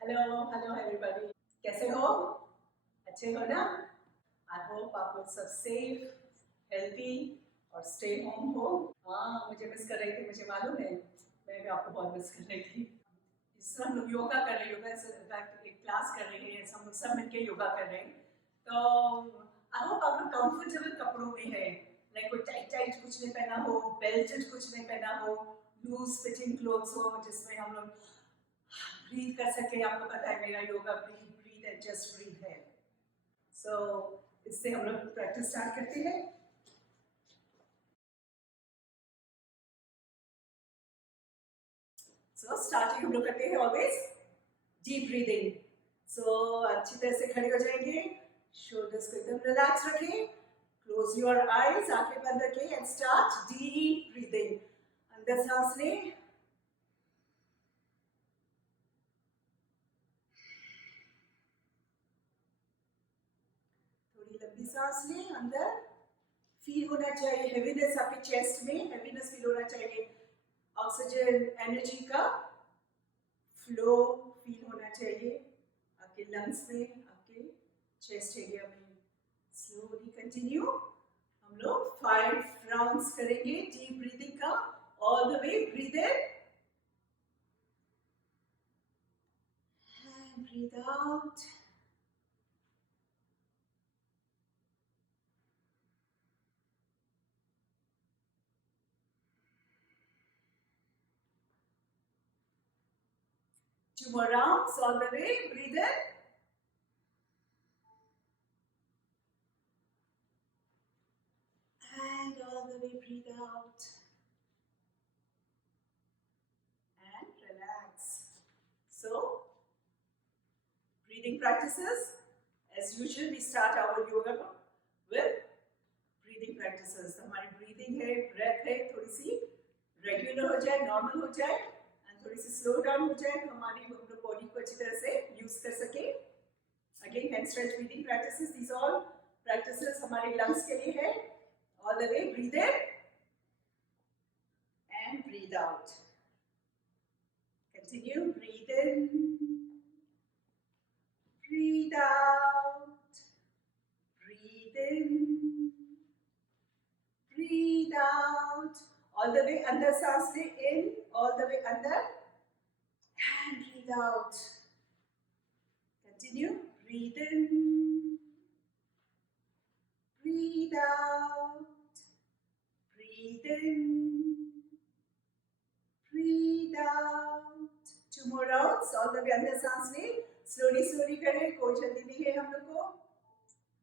Hello everybody. कैसे हो? अच्छे हो ना? आई होप आप लोग सब सेफ, हेल्थी और स्टे होम हो। हाँ, मुझे मिस कर रही थी, मुझे मालूम है। मैं भी आपको बहुत मिस कर रही थी। इस समय हम लोग योगा कर रहे हैं, योगा इनफैक्ट एक क्लास कर रहे हैं, हम लोग सब मिलकर योगा कर रहे हैं। तो आई होप आप लोग कंफर्टेबल कपड़ों में है, लाइक कोई टाइट टाइट कुछ नहीं पहना हो, बेल्टेड कुछ नहीं पहना हो, लूज फिटिंग क्लोथ्स हो जिसमें हम लोग ब्रीथ कर सके। आपको पता है मेरा yoga breathe breathe and just breathe है। सो इससे हम लोग प्रैक्टिस स्टार्ट करते हैं। सो स्टार्टिंग हम लोग करते हैं ऑलवेज डीप ब्रीदिंग। सो अच्छी तरह से खड़े हो जाएंगे, शोल्डर्स को एकदम रिलैक्स रखें, क्लोज योर आईज, आंखें बंद रखें एंड स्टार्ट डीप ब्रीदिंग। अंदर सांस लें, थोड़ी लंबी सांस लें, अंदर फील होना चाहिए हेवीनेस, आपके चेस्ट में हेवीनेस फील होना चाहिए, ऑक्सीजन एनर्जी का फ्लो फील होना चाहिए आपके लंग्स में, आपके चेस्ट एरिया में। Slowly continue. हम लोग 5 राउंड्स करेंगे डीप ब्रीदिंग का। All the way breathe in and breathe out. 2 more rounds. All the way breathe in and all the way breathe out and relax. So breathing practices. As usual, we start our yoga with breathing practices. हमारी breathing है, breath है, थोड़ी सी रेगुलर हो जाए, नॉर्मल हो जाए एंड थोड़ी सी slow down हो जाए तो हमारी हम लोग बॉडी को अच्छी तरह से यूज कर सके। Again hand stretch breathing practices, these all practices हमारे लंग्स के लिए है। All the way breathe in and breathe out. Continue, breathe in, breathe out, breathe in, breathe out. All the way अंदर सांस ले, in, all the way अंदर and breathe out. Continue, breathe in, breathe out, breathe in, breathe out. 2 more rounds. All the way अंदर सांस ले, slowly slowly करें, कोई जल्दी नहीं है हम लोग को।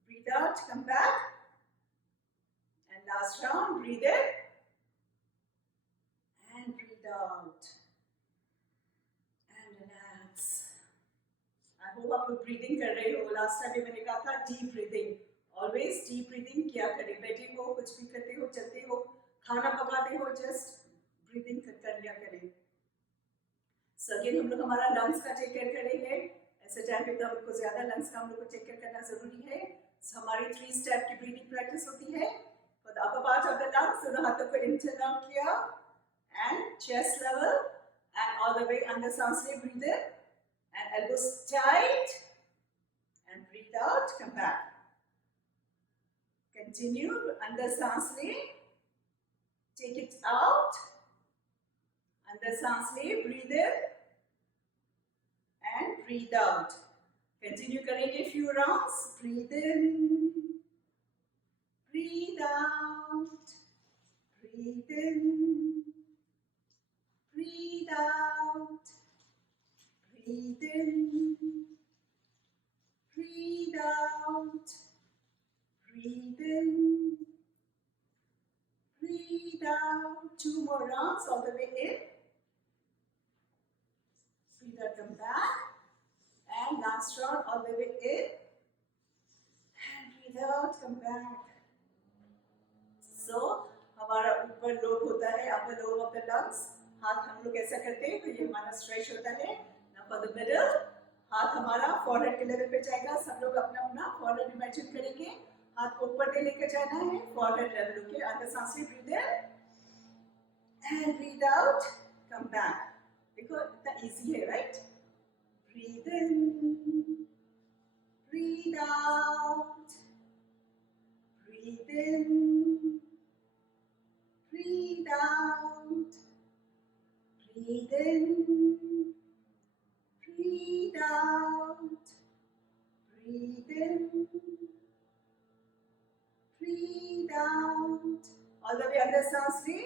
Breathe out, come back. And last round, breathe in and breathe out and relax. I hope आप लोग ब्रीदिंग कर रहे हो। लास्ट टाइम भी मैंने कहा था deep breathing, always deep breathing किया करें। बैठे हो, कुछ भी करते हो, चलते हो, खाना पकाते हो, जस्ट ब्रीदिंग कर लिया करें। सो अगेन हम लोग हमारा लंग्स का टेक केयर करेंगे। ऐसे टाइम पे तो हमको ज्यादा लंग्स का हम लोग को टेक केयर करना जरूरी है। हमारी 3 स्टेप की ब्रीदिंग प्रैक्टिस होती है। For the upper part of the lungs, दोनों हाथों को इंटरन आउट किया and chest level and all the way under सांस ले, breathe in and elbows tight and breathe out, come back. Continue, under सांस ले, take it out, under सांस ले, breathe in and breathe out. Continue करेंगे few rounds, breathe in, breathe out, breathe in, breathe out, breathe in, breathe out, breathe in, breathe out. 2 more rounds, all the way in. Breathe out, come back. And last round, all the way in. And breathe out, come back. So, हमारा ऊपर लोब होता है, upper lobe of the lungs. हाथ हम लोग ऐसा करते हैं तो ये हमारा स्ट्रेच होता है। Now for the middle, हाथ हमारा forehead के लेवल पे जाएगा। सब लोग अपना अपना forehead इमेजिन करेंगे, हाथ को ऊपर ले लेकर जाना है, forehead लेवल के। अंदर सांस ले, breathe in and breathe out, come back. देखो इतना easy है, right? Breathe Breathe in, breathe out, breathe in, breathe out, breathe in, breathe out, breathe in, breathe out. All the way अंदर सांस लें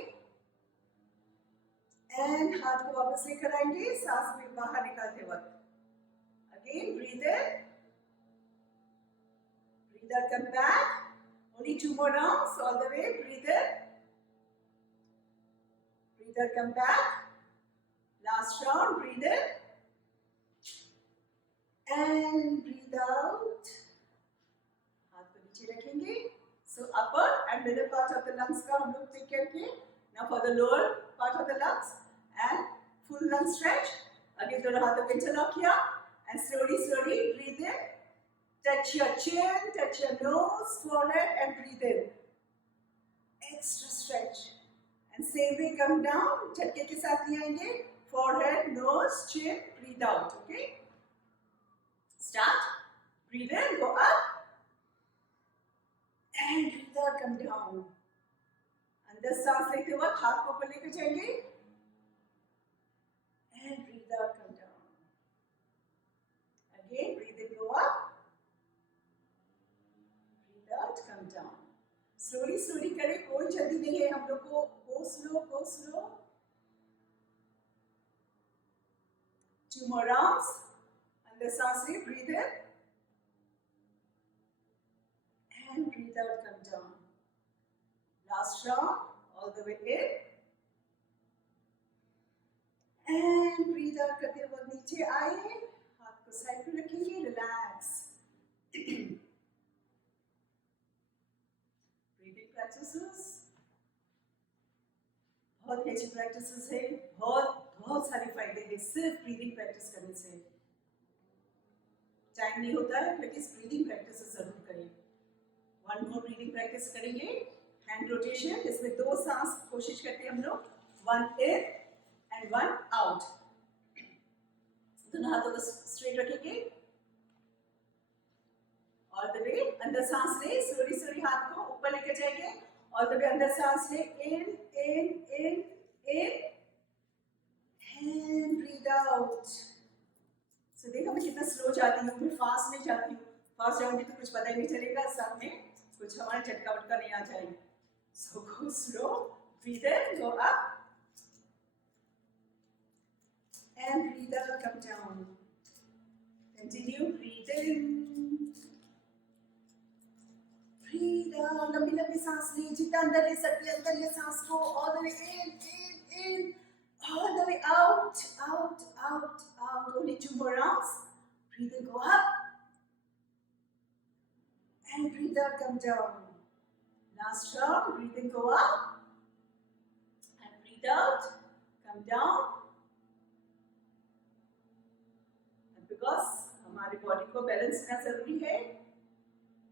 and हाथ को वापस लेकर आएंगे सांस में बाहर निकालते वक्त. Again, breathe in, breathe out, come back. Only 2 more rounds. All the way, breathe in, breathe out, come back. Last round, breathe in and breathe out. हाथ को नीचे रखेंगे. So upper and middle part of the lungs का हम लोग take करके. Now for the lower part of the lungs and full lung stretch. Again दोनों हाथों को interlock किया and slowly breathe in. Touch your chin, touch your nose, forehead and breathe in. Extra stretch. And same way come down. झटके के साथ नहीं आएंगे. Forehead, nose, chin, breathe out. Okay. Start. Breathe in, go up. And breathe out, come down. अंदर सांस लेते वक्त हाथ को ऊपर लेकर जाएंगे. And breathe out, come down. Again, breathe in, go up. Breathe out, come down. Slowly करें, कोई जल्दी नहीं है हम लोग को. Go slow. 2 more rounds. अंदर सांस लें, breathe in. And breathe out, come down. Last round, all the way in. And breathe out करते वक्त नीचे आए. हाथ को साइड पे रखेंगे, relax. Breathing practices. बहुत ही अच्छी practices है. बहुत सारे फायदे हैं सिर्फ breathing practice करने से. टाइम नहीं होता है, लेकिन breathing practices जरूर करें. One more breathing practice करेंगे. Hand rotation, इसमें 2 सांस कोशिश करते हैं हम लोग. 1 in and 1 out. दोनों हाथों को straight रखेंगे. All the way अंदर सांस ले. slowly हाथ को ऊपर लेकर जाएंगे. All the way अंदर सांस ले. in and breathe out. So देखो मैं कितना slow जाती हूँ. मैं fast नहीं जाती हूँ. fast जाऊंगी तो कुछ पता ही नहीं चलेगा. सामने कुछ हमारा झटका वटका नहीं आ जाएगा. So go slow, breathe in, go up, and breathe out, come down. Continue, breathe in, breathe out. लंबी सांस ली. जितना अंदर ले सकते अंदर ले सांस को. All the way in, all the way out. Only 2 more rounds. Breathe in, go up, and breathe out, come down. Last round, breathe in, go up, and breathe out, come down. And because हमारे बॉडी को बैलेंस करना जरूरी है,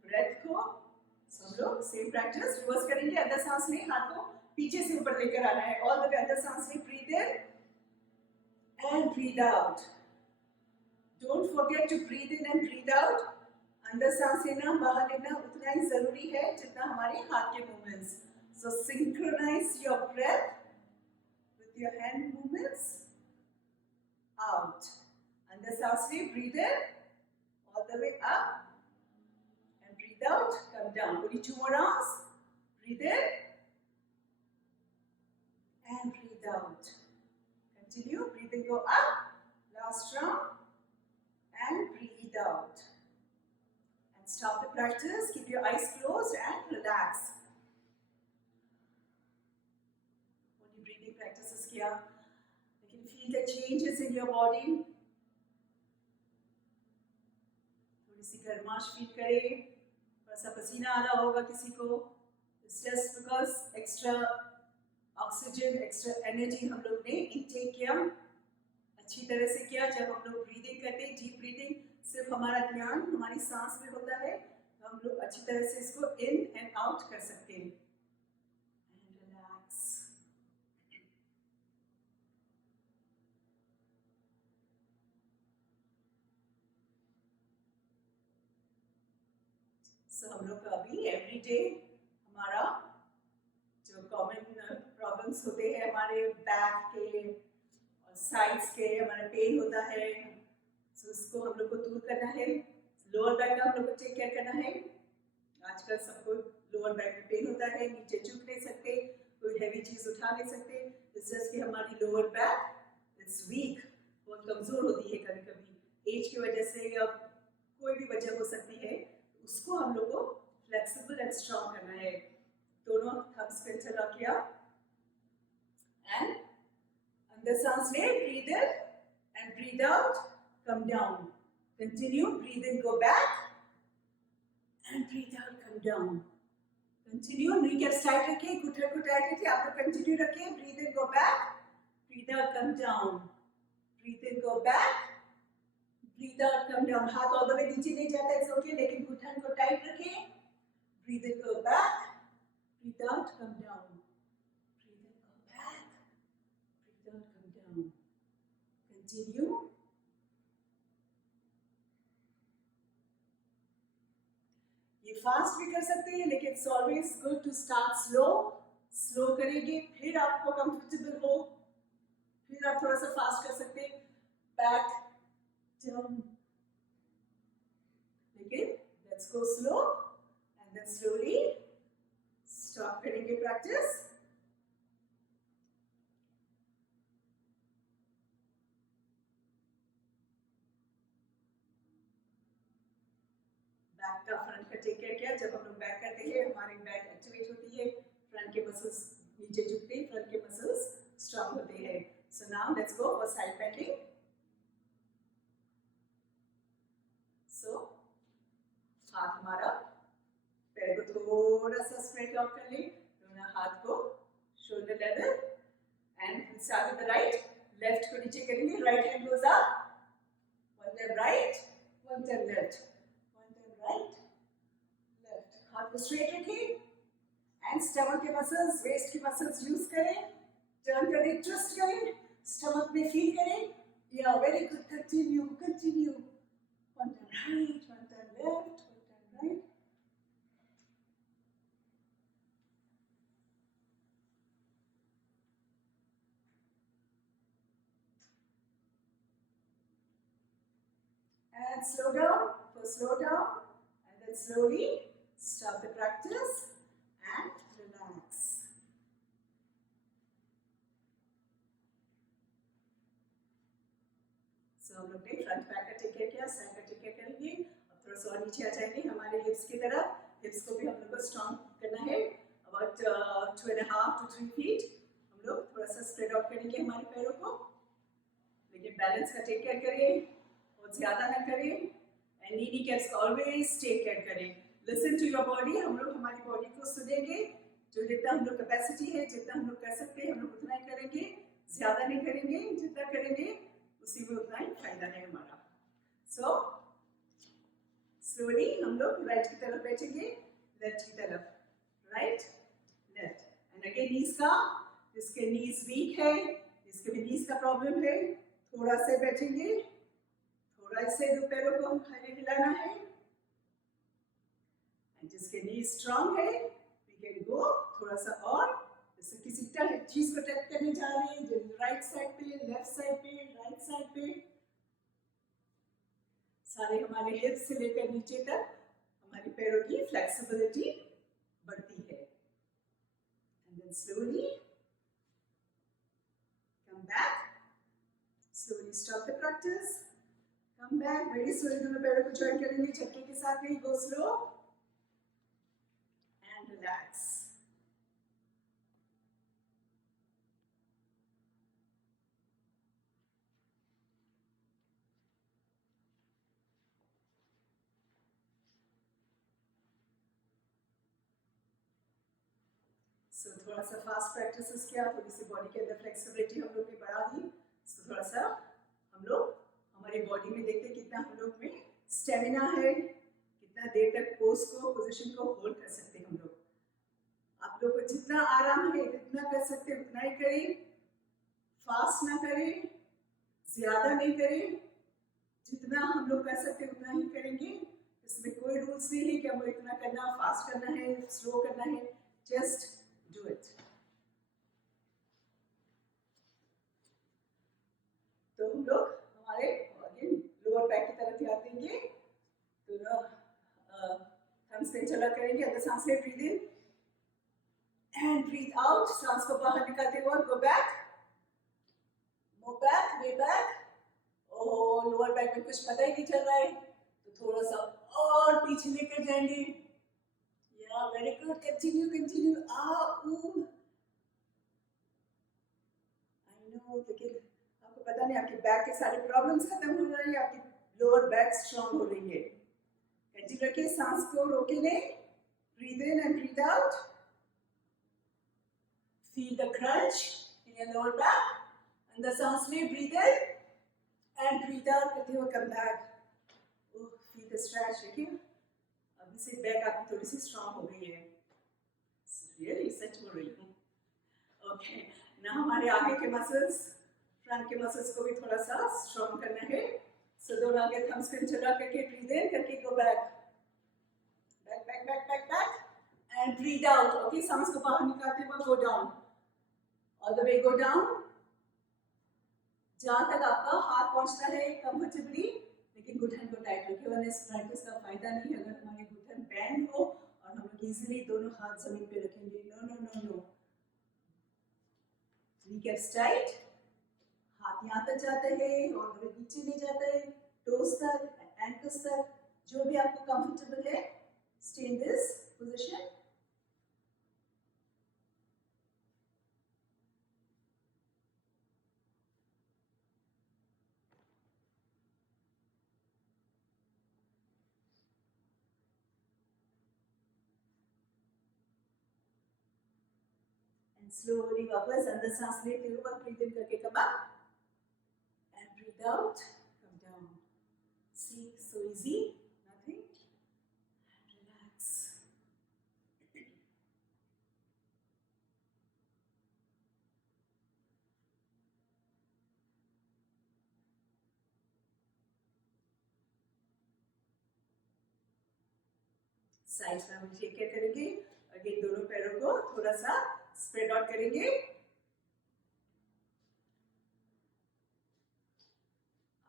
ब्रेथ को हम लोग same practice reverse करेंगे. अंदर सांस लें, हाथ को पीछे से ऊपर लेकर आना है. ऑल द वे अंदर सांस लें, breathe in and breathe out. Don't forget to breathe in and breathe out. अंदर सांस लेना बाहर लेना उतना ही जरूरी है जितना हमारे हाथ के movements. So synchronize your breath with your hand movements. Out. अंदर सांस ले, breathe in all the way up and breathe out, come down. Only 2 more rounds. Breathe in and breathe out. Continue. Breathe in, go up. Last round and breathe out. Stop the practice, keep your eyes closed and relax. Only breathing practices किया, लेकिन feel the changes in your body. थोड़ी सी गर्माश फील करें. थोड़ा सा पसीना आ रहा होगा किसी को. It's just because extra oxygen, extra energy हम लोग ने intake किया. अच्छी तरह से किया. जब हम लोग breathing करते हैं, deep breathing, सिर्फ हमारा ध्यान हमारी सांस में होता है, तो हम लोग अच्छी तरह से इसको इन एंड आउट कर सकते हैं. And relax. सो हम लोग का अभी एवरीडे हमारा जो कॉमन प्रॉब्लम्स होते हैं हमारे बैक के और साइड्स के, हमारा पेन होता है, सो उसको हम लोग को दूर करना है। लोअर बैक का हम लोग को टेक केयर करना है। आजकल सबको लोअर बैक में पेन होता है, नीचे झुक नहीं सकते, कोई हैवी चीज उठा नहीं सकते, इससे कि हमारी लोअर बैक इट्स वीक, बहुत कमजोर होती है। कभी कभी एज की वजह से या कोई भी वजह हो सकती है, उसको हम लोग को फ्लेक्सिबल एंड स्ट्रॉन्ग करना है। दोनों थम्स पे चला किया एंड अंदर सांस ले, breathe in and breathe out, come down, continue, breathe in, go back and breathe out, come down, continue. Knee caps tight रखिए, घुटने को टाइट रखिए, आप लोग कंटिन्यू रखिए, breathe in, go back, breathe out, come down, breathe in, go back, breathe out, come down. हाथ all the way नीचे नहीं जाता है, इट्स ओके, लेकिन घुटने को टाइट रखिए, breathe in, go back, breathe out, come down. Breathe in, come back. Breathe out, come down. Continue. ये फास्ट भी कर सकते हैं, लेकिन it's always good to start slow. Slow करेंगे, फिर आपको कंफर्टेबल हो, फिर आप थोड़ा सा फास्ट कर सकते हैं, बैक डाउन। लेकिन let's go slow and then slowly stop करेंगे प्रैक्टिस। बैक का फ्रंट का टेक केयर किया। जब हम लोग बैक करते हैं हमारी बैक एक्टिवेट होती है, फ्रंट के मसल्स नीचे झुकते हैं, फ्रंट के मसल्स स्ट्रांग होते हैं। So now let's go for side bending. So हाथ हमारा, पैर को थोड़ा सा स्ट्रेट आउट कर ले, दोनों हाथ को shoulder level and start with the right. Left को नीचे करेंगे, right hand goes up, one turn right, one turn left, one turn right, left. हाथ को स्ट्रेट रखिए एंड स्टमक के मसल्स, वेस्ट के मसल्स यूज करें, टर्न करें, ट्विस्ट करें, स्टमक में फील करें। या very good, continue continue, one turn right, one turn left, one turn right. And slow down, first slow down and then slowly stop the practice and relax. So हम लोग ने फ्रंट बैक का टेक केयर किया, साइड का take care करेंगे। अब थोड़ा सा और नीचे आ जाएंगे हमारे हिप्स की तरफ। हिप्स को भी हम लोग को स्ट्रॉन्ग करना है, अबाउट 2.5 to 3 feet। हम लोग थोड़ा सा स्प्रेड आउट करेंगे हमारे पैरों को, लेकिन बैलेंस का टेक केयर करिए, बहुत ज़्यादा ना करें। And knee caps always take care करें। लिसन टू योर बॉडी, हम लोग हमारी बॉडी को सुनेंगे, जो जितना हम लोग कैपेसिटी है, जितना हम लोग कर सकते हैं हम लोग उतना ही करेंगे, ज़्यादा नहीं करेंगे। जितना करेंगे उसी में उतना ही फायदा है हमारा। सो स्लोली हम लोग राइट की तरफ बैठेंगे, लेफ्ट की तरफ, राइट लेफ्ट एंड अगेन नीज का, जिसके नीज वीक है, जिसके भी नीज का प्रॉब्लम है, थोड़ा से बैठेंगे, थोड़ा से दो पैरों को हिलाना है। जिसके नी स्ट्रांग है वी कैन गो थोड़ा सा और, जैसे किसी चीज को टच करने जा रहे हैं, राइट साइड पे, लेफ्ट साइड पे, राइट साइड पे, सारे हमारे हिप्स से लेकर नीचे तक हमारी पैरों की फ्लेक्सिबिलिटी बढ़ती है। And then slowly come back, slowly stop the practice, come back, very slowly दोनों पैरों को ज्वाइन करेंगे झटके के साथ में, go slow and relax. So थोड़ा सा फास्ट प्रैक्टिस किया, थोड़ी सी बॉडी के अंदर फ्लेक्सिबिलिटी हम लोग ने बढ़ा दी। सो थोड़ा सा हम लोग हमारी बॉडी में देखते कितना हम लोग में स्टेमिना है, कितना देर तक पोज को, पोजीशन को होल्ड कर सकते हैं हम लोग। आप लोग को जितना आराम है जितना कर सकते हैं उतना ही करें, फास्ट ना करें, ज्यादा नहीं करें, जितना हम लोग कर सकते हैं उतना ही करेंगे। इसमें कोई रूल्स नहीं है कि हमको इतना करना, फास्ट करना है, स्लो करना है, जस्ट डू इट। तो हम लोग हमारे अगेन लोअर बैक की तरफ याद देंगे, दोनों थम्स पे चला करेंगे, अंदर सांस ले, breathe in and breathe out, सांस को बाहर निकालते हुए go back, move back, way back. Oh, lower back में कुछ पता ही नहीं चल रहा है, तो थोड़ा सा और पीछे लेकर जाएंगे। या very good, continue continue. I know, लेकिन आपको पता नहीं आपकी बैक के सारे प्रॉब्लम्स खत्म हो रहे हैं, आपकी लोअर बैक स्ट्रांग हो रही है। कंटिन्यू रखिए, सांस को रोके नहीं, breathe in and breathe out, feel the crunch in your lower back, अंदर सांस ले, breathe in and breathe out करते हुए come back. Feel the stretch, देखिए अभी से बैक आपकी थोड़ी सी स्ट्रांग हो गई है, रियली सच बोल रही हूँ। ओके, ना हमारे आगे के मसल्स, फ्रंट के मसल्स को भी थोड़ा सा स्ट्रांग करना है। सो दोनों आगे थम्स को चला करके ब्रीथ इन करके go back, back back back back back and breathe out. Okay, सांस को बाहर निकालते हुए go down, all the way go down, जहां तक आपका हाथ पहुंचता है कंफर्टेबली, लेकिन घुटन को टाइट रखिए, वरना इस प्रैक्टिस का फायदा नहीं है अगर हमारे घुटन बैंड हो और हम लोग इजीली दोनों हाथ जमीन पे रखेंगे। No no no no, kneecaps tight, हाथ यहाँ तक जाता है, ऑल द वे नीचे नहीं जाता है, टोस तक, एंकल्स तक, जो भी आपको कंफर्टेबल है, stay in this position. Slowly वापस अंदर सांस लेते हुए ब्रीथ इन करके come up and breathe out, come down. See, so easy, nothing, relax. Side में हम ये क्या करेंगे, अगेन दोनों पैरों को थोड़ा सा स्प्रेड आउट करेंगे,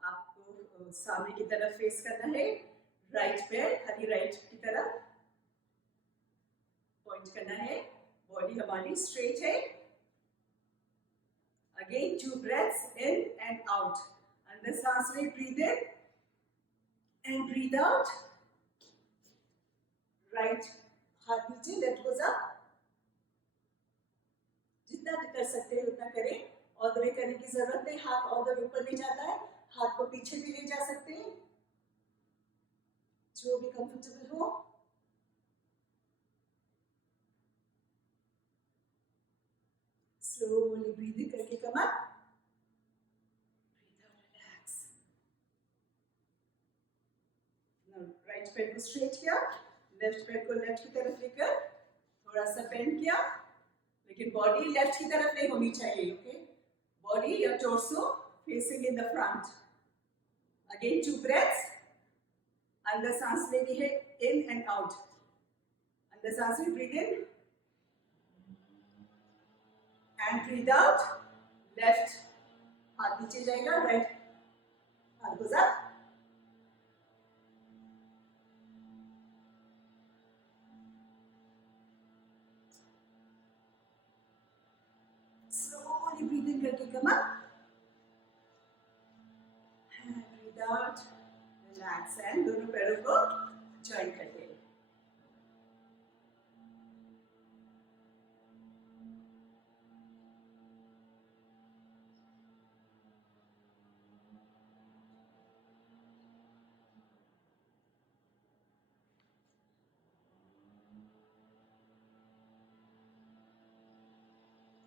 आपको सामने की तरफ फेस करना है, राइट पैर खाली राइट की तरफ पॉइंट करना है, बॉडी हमारी स्ट्रेट है। Again 2 breaths in and out, अंदर सांस ले, breathe in and breathe out, right हाथ नीचे, लेफ्ट गोज अप, जितना कर सकते हैं उतना करें, ऑल द वे करने की जरूरत नहीं, हाथ ऑल द वे ऊपर नहीं जाता है, हाथ को पीछे भी ले जा सकते हैं, जो भी कंफर्टेबल हो। स्लोली ब्रीदिंग करके come up, breathe out, relax. Right पैर को स्ट्रेट किया, लेफ्ट पैर को लेफ्ट की तरफ लेकर थोड़ा सा बेंड किया, लेकिन बॉडी लेफ्ट की तरफ नहीं होनी चाहिए। ओके, बॉडी या torso facing in the front. Again 2 ब्रेथ्स, अंदर सांस लेनी है, इन एंड आउट, अंदर सांस ले, breathe in and breathe out, left हाथ नीचे जाएगा, राइट हाथ goes up, slowly breathe in करके come up and breathe out, relax and दोनों पैरों को जॉइन करके।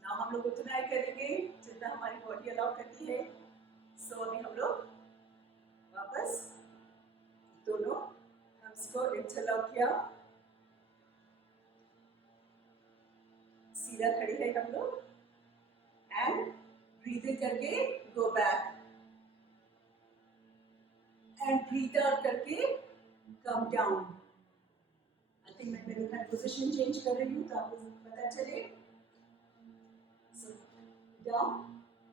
नाउ हम लोग उतना ही करेंगे जितना हमारी बॉडी अलाउ करती है। सो अभी हम लोग वापस दोनों हम्स को इंटरलॉक किया, सीधा खड़े हैं हम लोग एंड ब्रीथ इन करके go back and breathe out करके कम डाउन। आई थिंक मैं मेरे घर पोजिशन चेंज कर रही हूँ तो आपको पता चले। डाउन।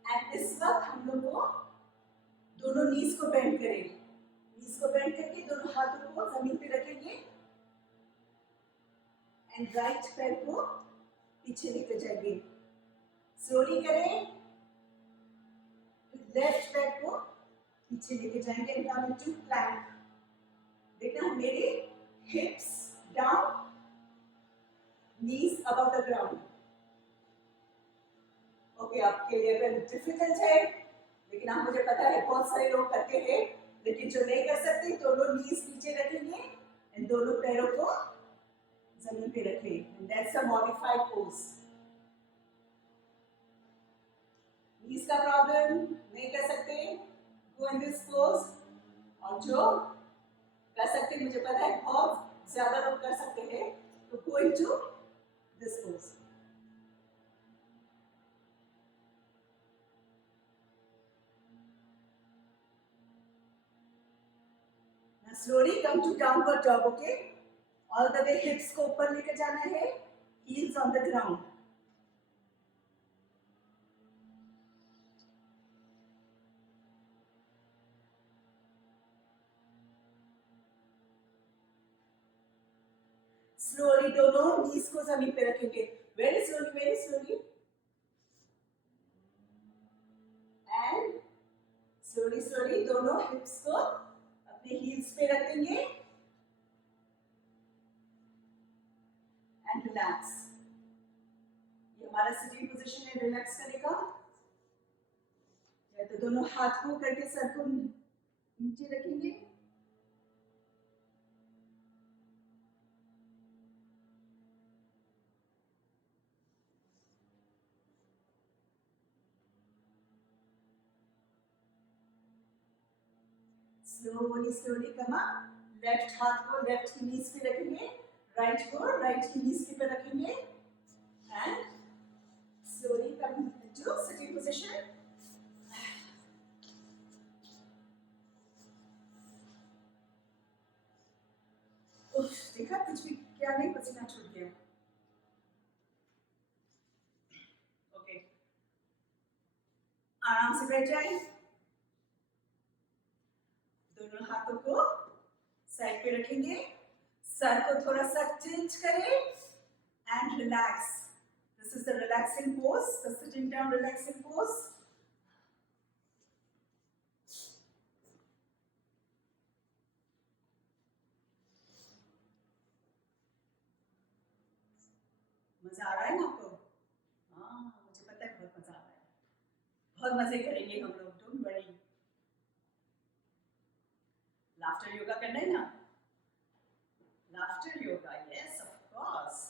एंड इस वक्त हम लोग को दोनों नीज को बेंड करें, नीज को बेंड करके दोनों हाथों को जमीन पे रखेंगे एंड राइट पैर को पीछे लेकर जाएंगे। स्लोली करें, लेफ्ट पैर को पीछे लेके जाएंगे एंड कम इनटू प्लैंक। देखना मेरे hips down, knees above the ground. Okay, आपके लिए अगर डिफिकल्ट है, लेकिन आप मुझे पता है बहुत सारे लोग करते हैं, लेकिन जो नहीं कर सकते दोनों नीज नीचे रखेंगे एंड दोनों पैरों को जमीन पे रखें and that's a modified pose. Knees का प्रॉब्लम नहीं कर सकते, गो इन दिस पोज। और जो कर सकते, मुझे पता है बहुत ज्यादा लोग कर सकते हैं, तो go into this pose. Slowly come to downward dog, okay? All the way hips को ऊपर लेकर जाना है, heels on the ground. Slowly दोनों knees को जमीन पे रखेंगे, very slowly, very slowly. And slowly, slowly दोनों hips को अपने heels पे रखेंगे and relax. ये हमारा sitting position है relax करने का। या तो दोनों हाथ को करके सर को नीचे रखेंगे, slowly slowly come up, left हाथ को लेफ्ट की नीज पे रखेंगे, राइट को राइट की नीज पे रखेंगे and slowly come into sitting position. उफ, देखा कुछ भी क्या नहीं, पसीना छूट गया। ओके, आराम से बैठ जाए, दोनों हाथों को साइड पे रखेंगे, सर को थोड़ा सा टिल्ट करें and relax. This is the relaxing pose, the sitting down relaxing pose. मजा आ रहा है ना आपको? हाँ, मुझे पता है बहुत मजा आ रहा है, बहुत मजे करेंगे हम लोग, डोंट वरी। लाफ्टर योगा करना है ना? लाफ्टर योगा, यस ऑफ कोर्स।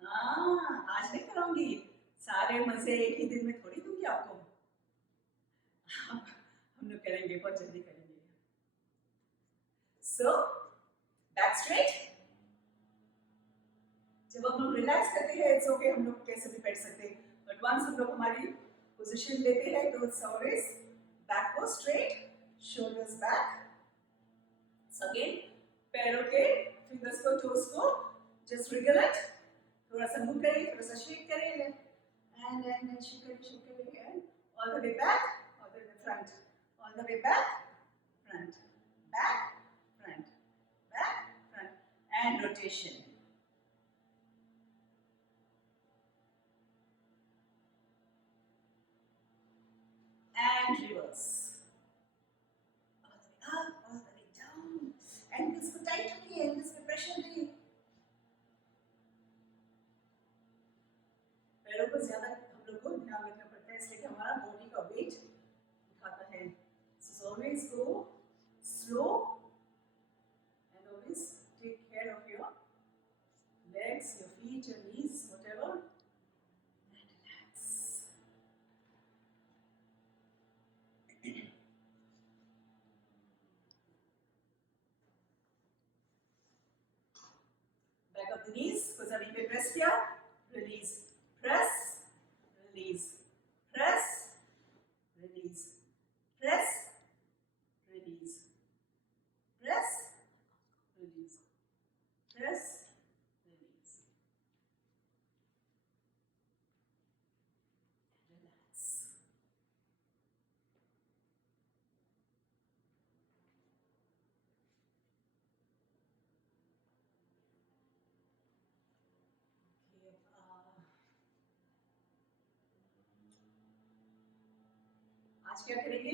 आज नहीं कराऊंगी, सारे मजे एक ही दिन में थोड़ी दूंगी आपको। हम लोग करेंगे, बहुत जल्दी करेंगे। So back straight. जब हम लोग रिलैक्स करते हैं इट्स ओके, हम लोग कैसे भी बैठ सकते हैं, बट वंस हम लोग हमारी पोजीशन लेते हैं तो इट्स ऑलवेज बैक को स्ट्रेट, शोल्डर्स बैक। अगेन पैरों के फिंगर्स को, टोस को जस्ट रिगल इट, थोड़ा सा मूव करिए, थोड़ा सा शेक करिए एंड शेक करिए and all the way back, all the way front, all the way back front, back front, back front end rotation. And reverse. All the way up, all the way down. Ankles को tight रखिए, ankles पे pressure दिए। पैरों को ज्यादा हम लोग को ध्यान रखना पड़ता है, इसलिए कि हमारा बॉडी का वेट उठाता है। So always go slow and always take care of your legs, your feet, your knees, whatever. And relax. Back of the knees, को जमीन पे press किया, release, press, release, press, release, press, release, press, आज क्या करेंगे?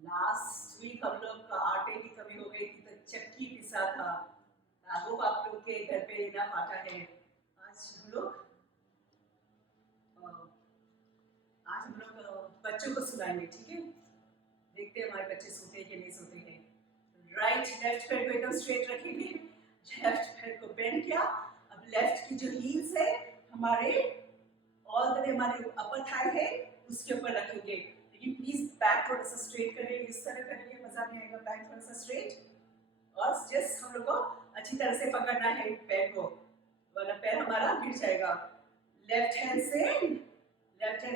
लास्ट वीक हम लोग का आटे की कमी हो गई थी तो चक्की पिसा था। आई होप आप लोग के घर पे इनफ आटा है। आज हम लोग बच्चों को सुलाएंगे, ठीक है? देखते हैं हमारे बच्चे सोते हैं कि नहीं सोते हैं। राइट लेफ्ट पैर को एकदम स्ट्रेट रखेंगे, लेफ्ट पैर को बेंड किया। अब लेफ्ट की जो हील्स है हमारे ऑल द वे हमारे अपर थाई है उसके ऊपर रखेंगे। लेकिन प्लीज बैक थोड़ा सा स्ट्रेट करेंगे, इस तरह करेंगे मजा नहीं आएगा। बैक थोड़ा सा स्ट्रेट और जस्ट हम लोग को अच्छी तरह से पकड़ना है पैर को, वरना पैर हमारा गिर जाएगा। लेफ्ट हैंड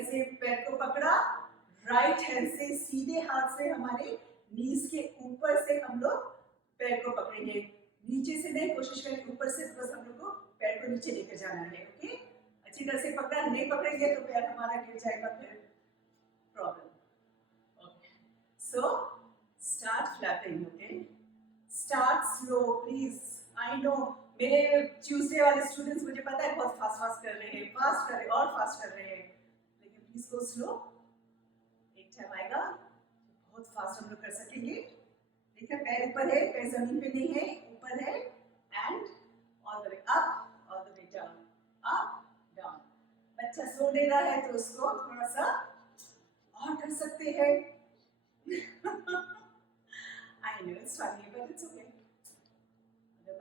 से पैर को पकड़ा, राइट हैंड से सीधे हाथ से हमारे नीज के ऊपर से हम लोग पैर को पकड़ेंगे। नीचे से नहीं, कोशिश करें ऊपर से, बस हम लोग को पैर को नीचे लेकर जाना है। ओके, अच्छी तरह से पकड़ा, नहीं पकड़ेंगे तो पैर हमारा गिर जाएगा, फिर problem. Okay, so start flapping. Okay, start slow please. I know मेरे ट्यूसडे वाले स्टूडेंट्स मुझे पता है बहुत फास्ट फास्ट कर रहे हैं, फास्ट कर रहे हैं और फास्ट कर रहे हैं, लेकिन प्लीज गो स्लो। एक टाइम आएगा बहुत फास्ट हम लोग कर सकेंगे। देखिए पैर ऊपर है, पैर जमीन पे नहीं है, ऊपर है, and all the way up, all the way down, up down. बच्चा सो ले रहा है तो उसको थोड़ा सा और कर सकते हैं। I know it's funny but it's okay.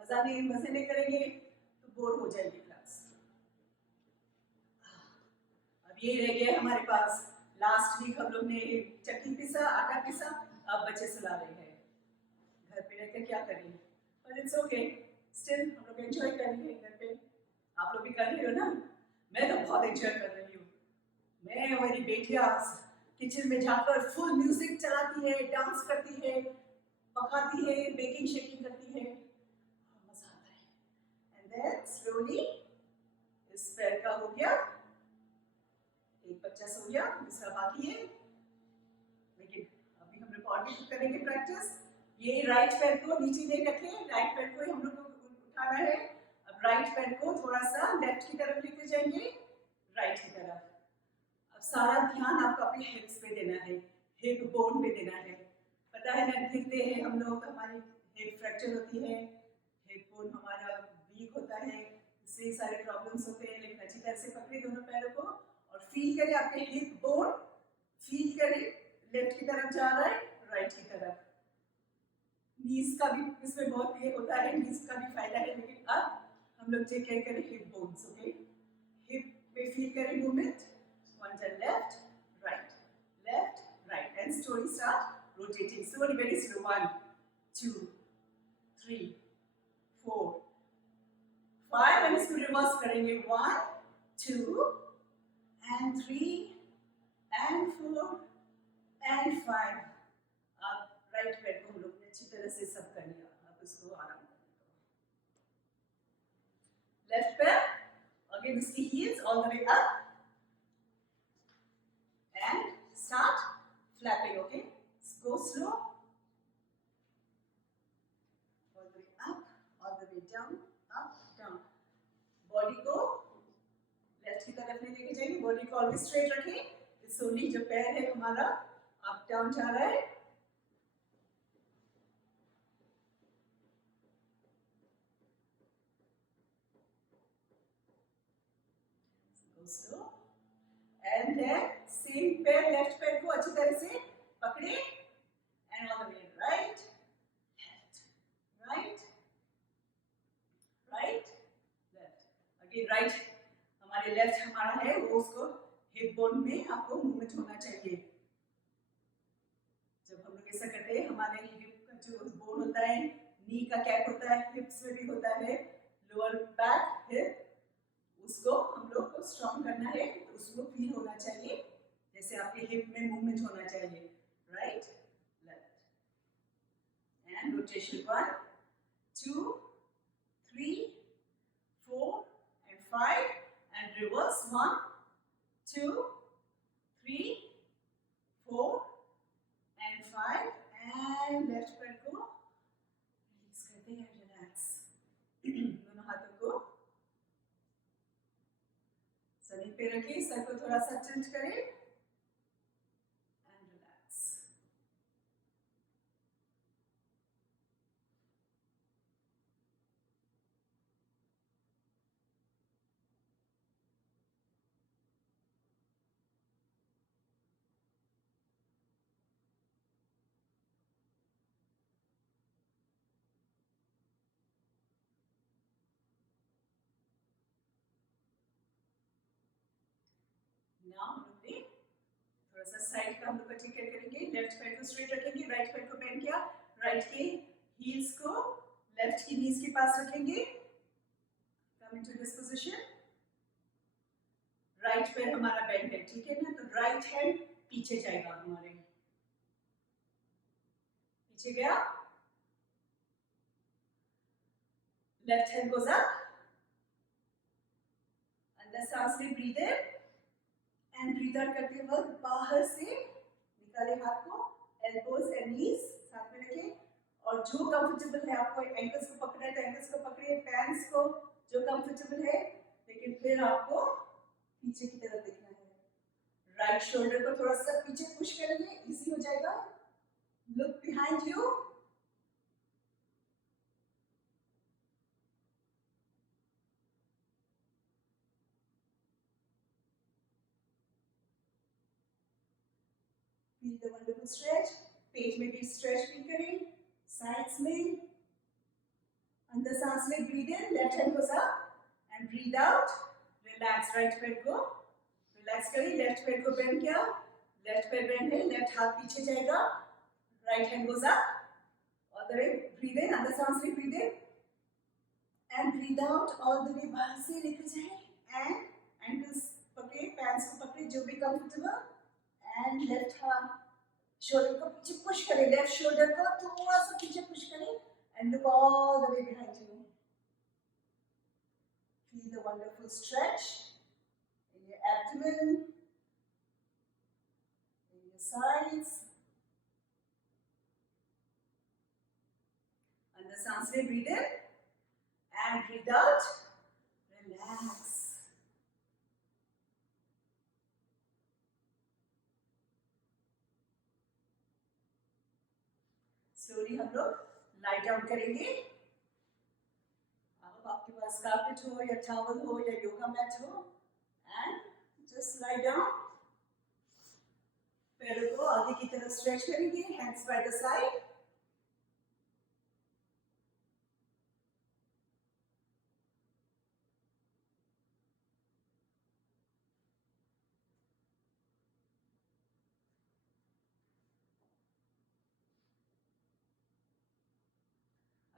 अगर मजे नहीं करेंगे तो बोर हो जाएगी क्लास। अब ये रह गया हमारे पास। लास्ट वीक हम लोग ने चक्की पिसा, आटा पिसा, अब बच्चे सुला रहे हैं। घर पे रहकर क्या करेंगे, पर इट्स ओके, स्टिल हम लोग एंजॉय करेंगे घर पे। आप लोग भी कर रही हो ना? मैं तो बहुत एंजॉय कर रही हूँ। मैं और मेरी बेटियां किचन में जाकर फुल म्यूजिक चलाती है, डांस करती है, पकाती है, बेकिंग शेकिंग करती है, मजा आता है। एंड देन स्लोली इस पैर का हो गया, एक बच्चा सो गया, दूसरा बाकी है। लेकिन अभी हम लोग और भी करेंगे प्रैक्टिस। ये राइट पैर को नीचे नहीं रखे, राइट पैर को हम लोग को उठाना है। अब राइट पैर को थोड़ा सा लेफ्ट की तरफ लेके जाएंगे, राइट की तरफ। अब सारा ध्यान आपको अपने हिप्स पे देना है, हिप बोन पे देना है। पता है ना, गिरते हैं हम लोग, हमारी हिप फ्रैक्चर होती है, हिप बोन हमारा वीक होता है, इससे सारे प्रॉब्लम्स होते हैं। लेकिन अच्छी तरह से पकड़े दोनों पैरों को और फील करें आपके हिप बोन, फील करें लेफ्ट की तरफ जा रहा है, राइट की तरफ। नीज का भी इसमें बहुत ये होता है, नीज का भी फायदा है। लेकिन अब हम लोग चेक करें हिप बोन्स। ओके, हिप पे फील करें movement, one turn left right, and slowly start rotating, slowly, very slow. 1 2 3 4 5 एंड इसको रिवर्स करेंगे, 1 2 and 3 and 4 and 5। अब राइट पैर को हम लोग ने अच्छी तरह से सब कर लिया, अब इसको आराम करने दो। लेफ्ट पैर अगेन उसकी heels all the way up and start flapping. Okay, go slow, all the way up, all the way down, up down। Body को लेफ्ट की तरफ नहीं लेके जाएंगे, बॉडी को ऑलवेज स्ट्रेट रखें। सोली जो पैर है हमारा अप डाउन जा रहा है। Go slow and then same पैर, लेफ्ट पैर को अच्छी तरह से पकड़े and on the way right left right right left. Again right, हमारे लेफ्ट हमारा है वो, उसको हिप बोन में आपको मूवमेंट होना चाहिए। जब हम लोग ऐसा करते हैं, हमारे हिप का जो बोन होता है, नी का कैप होता है, हिप्स में भी होता है, लोअर बैक हिप, उसको हम लोग को स्ट्रॉन्ग करना है, तो उसको फील होना चाहिए जैसे आपके हिप में मूवमेंट होना चाहिए। राइट लेफ्ट एंड रोटेशन 1 2 3 4 and 5 and reverse 1 2 3 4 and 5 and लेफ्ट पैर को रिलीज करते हैं, रिलैक्स। दोनों हाथों को थोड़ा सा टिल्ट करें एंड रिलैक्स। नाउ हम लोग ने थोड़ा सा साइड का हम लोग ठीक करेंगे। लेफ्ट पैर को स्ट्रेट रखेंगे, राइट पैर को बेंड किया, राइट के हील्स को लेफ्ट की नीज के पास रखेंगे। Come into this position. Right पैर हमारा बेंड है, ठीक है ना, तो राइट हैंड पीछे जाएगा, हमारे पीछे गया, लेफ्ट हैंड गोज अप, अंदर सांस ले, breathe in and breathe out करते वक्त बाहर से निकाले हाथ को, एल्बोज एंड नीज साथ में रखें, और जो कंफर्टेबल है आपको, एंकल्स को पकड़ना है तो एंकल्स को पकड़िए, पैंट्स को जो कंफर्टेबल है, लेकिन फिर आपको पीछे की तरफ देखना है। राइट शोल्डर को थोड़ा सा पीछे पुश करेंगे, इजी हो जाएगा। Look behind you, feel the wonderful stretch. पेट में भी स्ट्रेच फील करें, साइड्स में। अंदर सांस ले, breathe in, left hand goes up and breathe out, relax. Right पैर को रिलैक्स करें, लेफ्ट पैर को बेंड किया, लेफ्ट पैर बेंड है, लेफ्ट हाथ पीछे जाएगा, right hand goes up, all the way, breathe in, अंदर सांस ले, breathe in and breathe out, all the way बाहर से लेकर जाए, एंड एंकल्स पकड़े, पैंट्स को पकड़े, जो भी कंफर्टेबल, एंड लेफ्ट हाथ शोल्डर को पीछे पुश करें, लेफ्ट शोल्डर को थोड़ा सा पीछे पुश करें, and look all the way behind you. Feel the wonderful stretch in your abdomen, in your sides. Under सांस ले, breathe in and breathe out. Relax. Slowly हम लोग lie down करेंगे। अब आपके पास कार्पेट हो या टॉवल हो या योगा मैट हो, and just lie down. पैरों को आगे की तरफ स्ट्रेच करेंगे, hands by the side.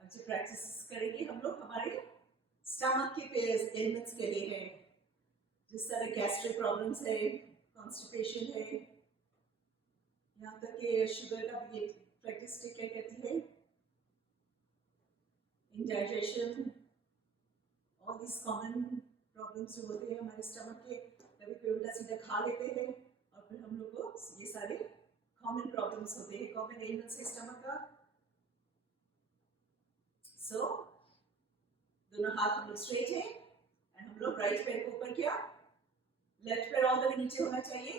अब जो प्रैक्टिस करेंगे हम लोग हमारे स्टमक के एलिमेंट्स के लिए है, जिस तरह गैस्ट्रिक प्रॉब्लम्स है, कॉन्स्टिपेशन है, यहाँ तक कि शुगर का भी एक प्रैक्टिस क्या कहती है, indigestion, all this common problems जो होते हैं हमारे स्टमक के, कभी कोई उल्टा सीधा खा लेते हैं और फिर हम लोग को ये सारे कॉमन प्रॉब्लम्स होते हैं, कॉमन एलिमेंट्स है स्टमक का। सो दोनों हाथ हम लोग स्ट्रेट है, एंड हम लोग राइट पैर को ऊपर किया, लेफ्ट पैर ऑल द वे नीचे होना चाहिए,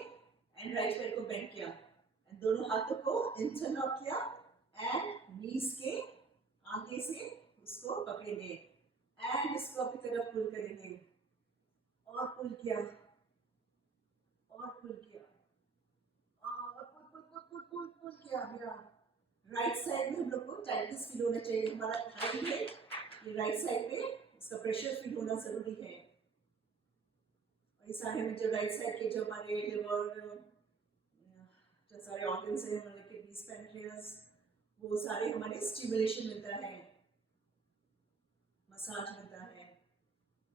एंड राइट पैर को बेंड किया, एंड दोनों हाथों को इंटरलॉक किया, एंड नीज के आगे से उसको पकड़ेंगे, एंड इसको अपनी तरफ पुल करेंगे, और पुल किया, और पुल किया, और पुल पुल पुल पुल पुल पुल किया। मेरा राइट साइड में हम लोग को टाइटनेस फील होना चाहिए, हमारा थाई है ये राइट साइड पे, इसका प्रेशर फील होना जरूरी है। और इस सारे में जो राइट साइड के जो हमारे लिवर, जो सारे ऑर्गन्स हैं, हमारे किडनीज, पैनक्रियास, वो सारे हमारे स्टिमुलेशन मिलता है, मसाज मिलता है,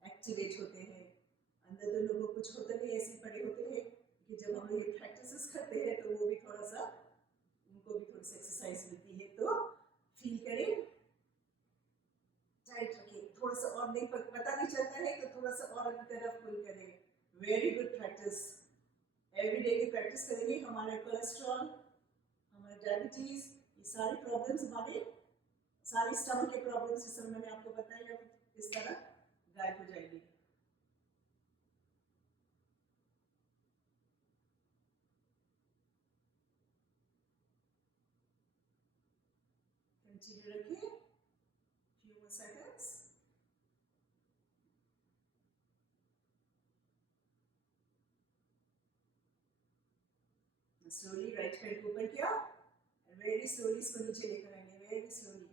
एक्टिवेट होते हैं। अंदर तो लोगों को कुछ होता नहीं, ऐसे पड़े होते हैं कि जब हम लोग ये प्रैक्टिस करते हैं तो वो भी थोड़ा सा, उनको भी थोड़ी सी एक्सरसाइज मिलती है। तो फील करें, टाइट रखें, थोड़ा सा और नहीं पता नहीं चलता है तो थोड़ा सा और अपनी तरफ पुल करें। वेरी गुड प्रैक्टिस, एवरीडे की प्रैक्टिस करेंगे, हमारा कोलेस्ट्रॉल, हमारा डायबिटीज, ये सारी प्रॉब्लम्स, हमारे सारी स्टमक के प्रॉब्लम्स जिस तरह मैंने आपको बताया, इस तरह गायब हो जाएगी। कंटिन्यू रखिए few more seconds. Slowly right पैर को ऊपर किया and very slowly इसको नीचे लेकर आएंगे, very slowly.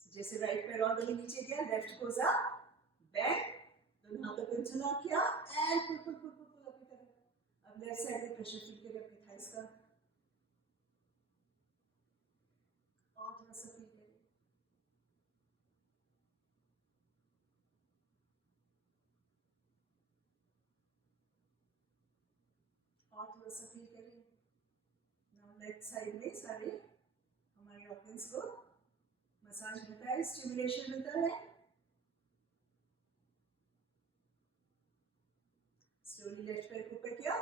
So जैसे राइट पैर और दोनों नीचे किया, लेफ्ट गोज अप, बैक, दोनों हाथों को चुना किया एंड पुल पुल पुल पुल अपनी तरफ. अब लेफ्ट साइड में प्रेशर फील करें अपने थाइस का और थोड़ा सा फील करें. और थोड़ा सा फील करें. नाउ लेफ्ट साइड में सारे हमारे ऑर्गन्स को मसाज मिलता है, स्टिमुलेशन मिलता है. स्लोली लेफ्ट पैर को ऊपर किया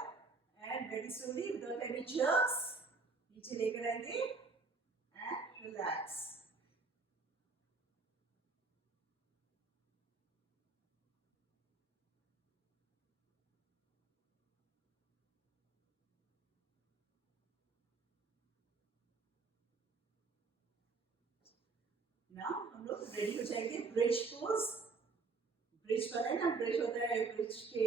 and very slowly without any jerks नीचे लेकर आएंगे एंड रिलैक्स. नाउ हम लोग रेडी हो जाएंगे ब्रिज पोज. ब्रिज पता है ना, ब्रिज होता है, ब्रिज के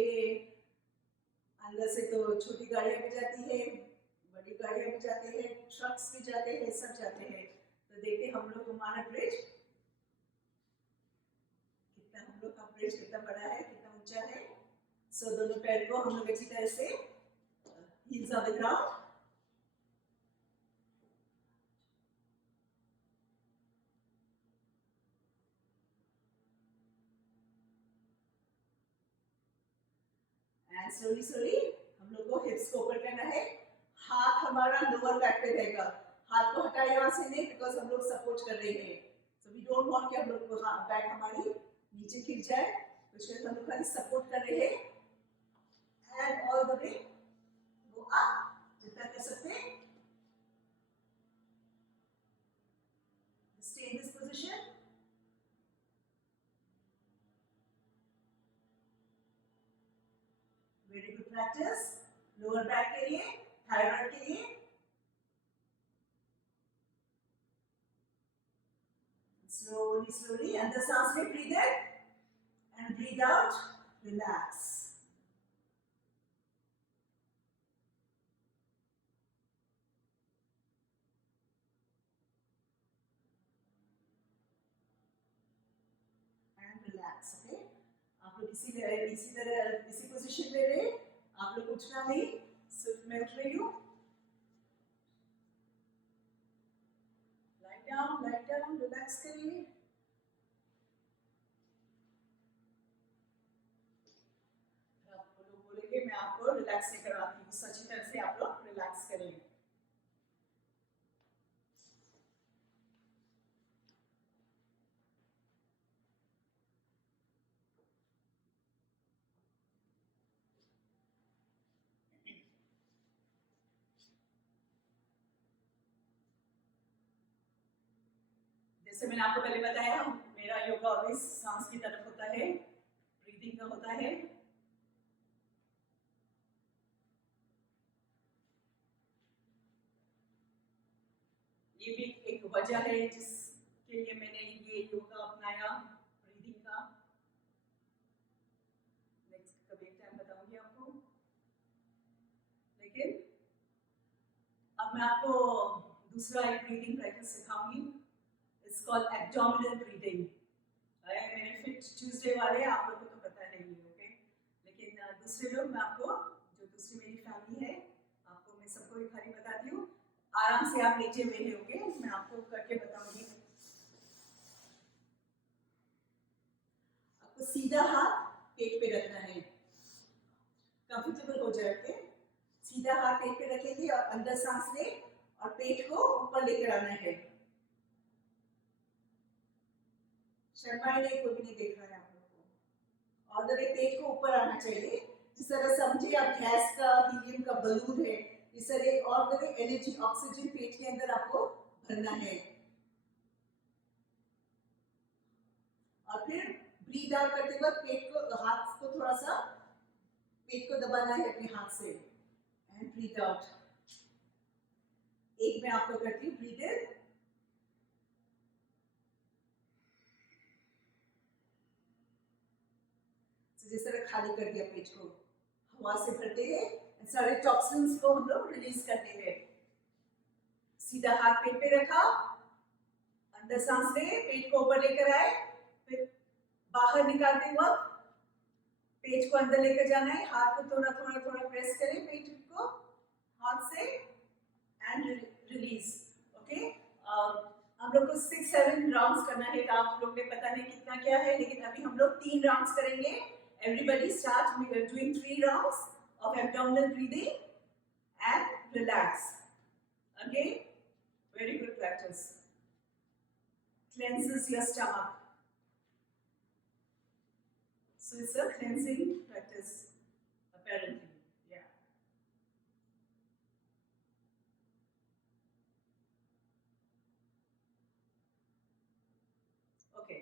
अंदर से तो छोटी गाड़ियां भी जाती है, बड़ी गाड़ियां भी जाते हैं, ट्रक्स भी जाते हैं, सब जाते हैं. तो देखिए हम लोग हमारा ब्रिज कितना, हम लोग का ब्रिज कितना बड़ा है, कितना ऊंचा है. सो दोनों पैर को हम लोग अच्छी तरह से heels on the ground, and slowly slowly हम लोग को हिप्स को ऊपर करना है. हाथ हमारा लोअर बैक पे रहेगा, हाथ को हटाए यहाँ से नहीं, बिकॉज हम लोग सपोर्ट कर रहे हैं. सो वी डोंट वांट कि हम लोग को बैक हमारी नीचे गिर जाए, तो इसलिए हम लोग खाली सपोर्ट कर रहे हैं and all the way go up जितना कर सकते हैं. Stay in this position. Very good practice. Lower back के लिए, थायराइड के लिए. Slowly, slowly, अंदर सांस में breathe in and breathe out, relax. And relax, okay? आप लोग इसी तरह इसी पोजीशन में रहे, आप लोग उठना नहीं, सिर्फ मैं उठ रही हूँ. lie down, relax करिए. आप लोग बोलेंगे मैं आपको रिलैक्स नहीं करवाती हूँ, अच्छी तरह से आप लोग रिलैक्स करिए. जैसे मैंने आपको पहले बताया, मेरा योगा ऑलवेज सांस की तरफ होता है, ब्रीदिंग का होता है. ये भी एक वजह है जिसके लिए मैंने ये योगा अपनाया, ब्रीदिंग का. नेक्स्ट कभी एक टाइम बताऊंगी आपको. लेकिन अब मैं आपको दूसरा एक ब्रीदिंग प्रैक्टिस सिखाऊंगी. It's called abdominal breathing. मेरे फिट ट्यूसडे वाले आप लोगों को तो पता है ही, ओके. लेकिन दूसरे लोग, मैं आपको जो दूसरी मेरी फैमिली है, आपको मैं सबको एक बारी बताती हूँ. आराम से आप नीचे बैठे होंगे, मैं आपको करके बताऊंगी. आपको सीधा हाथ पेट पे रखना है, कंफर्टेबल हो जाएगा. सीधा हाथ पेट पे रखेंगे और अंदर सांस ले और पेट को ऊपर लेकर आना है. शर्माए नहीं, कोई भी नहीं देख रहा है आप लोग को. और जब पेट को ऊपर आना चाहिए, जिस तरह समझिए आप गैस का, हीलियम का बलून है, इस तरह और जब एनर्जी, ऑक्सीजन पेट के अंदर आपको भरना है. और फिर ब्रीथ आउट करते वक्त पेट को, हाथ को थोड़ा सा पेट को दबाना है अपने हाथ से एंड ब्रीथ आउट. एक मैं आपको करती हूँ, ब्रीथ इन, जिस तरह खाली कर दिया पेट को, हवा से भरते हैं, सारे टॉक्सिन्स को हम लोग रिलीज करते हैं। सीधा हाथ पेट पे रखा, अंदर सांस ले, पेट को ऊपर लेकर आए, फिर बाहर निकालते वक्त पेट को अंदर लेकर जाना है, हाथ को थोड़ा थोड़ा थोड़ा प्रेस करें पेट को हाथ से एंड रिलीज। ओके, हम लोग को 6-7 राउंड्स करना है, तो आप लोग ने पता नहीं कितना क्या है, लेकिन अभी हम लोग 3 राउंड्स करेंगे। Everybody start doing 3 rounds of abdominal breathing and relax. Again, very good practice. Cleanses your stomach. So it's a cleansing practice, apparently. Yeah. Okay.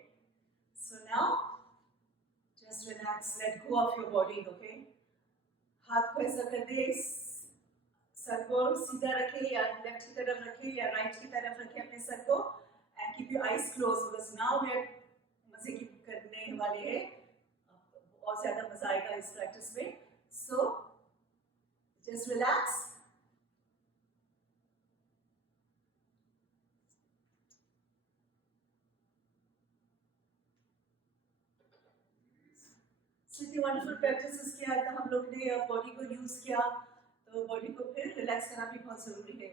So now, just relax. Let go of your body. Okay. हाथ को ऐसा कर दे, सर को सीधा रखे या लेफ्ट की तरफ रखे या राइट की तरफ रखे अपने सर को, and keep your eyes closed because now we are मजे की करने वाले हैं, और ज़्यादा मजा आएगा इस प्रैक्टिस में। So just relax. इतनी वंडरफुल प्रैक्टिसेस किया है, तो हम लोग ने बॉडी को यूज किया, तो बॉडी को फिर रिलैक्स करना भी बहुत जरूरी है,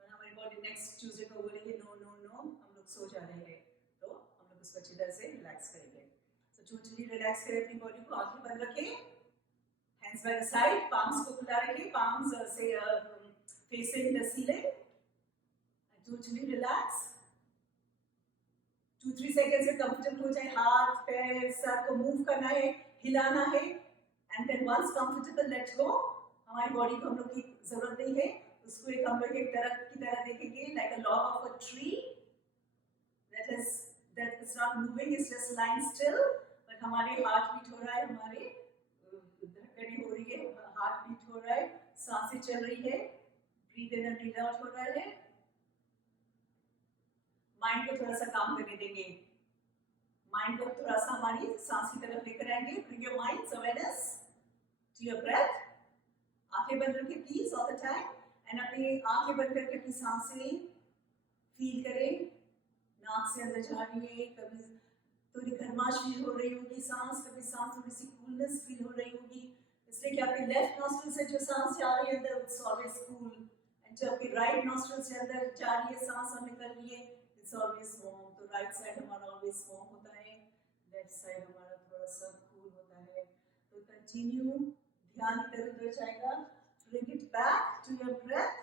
वरना हमारी बॉडी नेक्स्ट ट्यूसडे को बोलेगी नो नो नो हम लोग सो जा रहे हैं, तो हम लोग उसको अच्छी तरह से रिलैक्स करेंगे। तो टोटली रिलैक्स करें अपनी बॉडी को, आंखें बंद रखें, hands by the side, palms को खुला रखें, पाम्स से facing the ceiling, totally relax. 2-3 सेकेंड्स में कंफर्टेबल हो जाए, हाथ पैर सर को मूव करना है, हिलाना है, and then once comfortable let go. हमारी बॉडी को हम लोग की जरूरत नहीं है, उसको एक हम लोग एक दरख्त की तरह देखेंगे, लाइक अ log of a tree that is not moving, is just lying still, but हमारे हार्ट बीट हो रहा है, हमारे धड़कनें हो रही है, हार्ट बीट हो रहा है, सांसें चल रही है, breathe in and breathe out हो रहा है। माइंड को थोड़ा सा काम करने देंगे, माइंड को थोड़ा सा हमारी सांस की तरफ लेकर आएंगे। Bring your mind's awareness to your breath. आंखें बंद रखें please all the time, and अपनी आंखें बंद करके अपनी सांसें फील करें, नाक से अंदर जा रही है, कभी थोड़ी गर्माश फील हो रही होगी सांस, कभी सांस थोड़ी सी कूलनेस फील हो रही होगी, इसलिए कि आपके लेफ्ट नॉस्ट्रिल से जो सांस आ रही है अंदर इट्स ऑलवेज कूल, एंड जो आपके राइट नॉस्ट्रिल से अंदर जा रही है सांस और निकल रही है इट्स ऑलवेज वार्म। तो राइट साइड हमारा ऑलवेज वार्म होता है, लेफ्ट साइड हमारा थोड़ा सा कूल होता है। तो कंटिन्यू, ध्यान इधर उधर जाएगा, bring it back to your breath.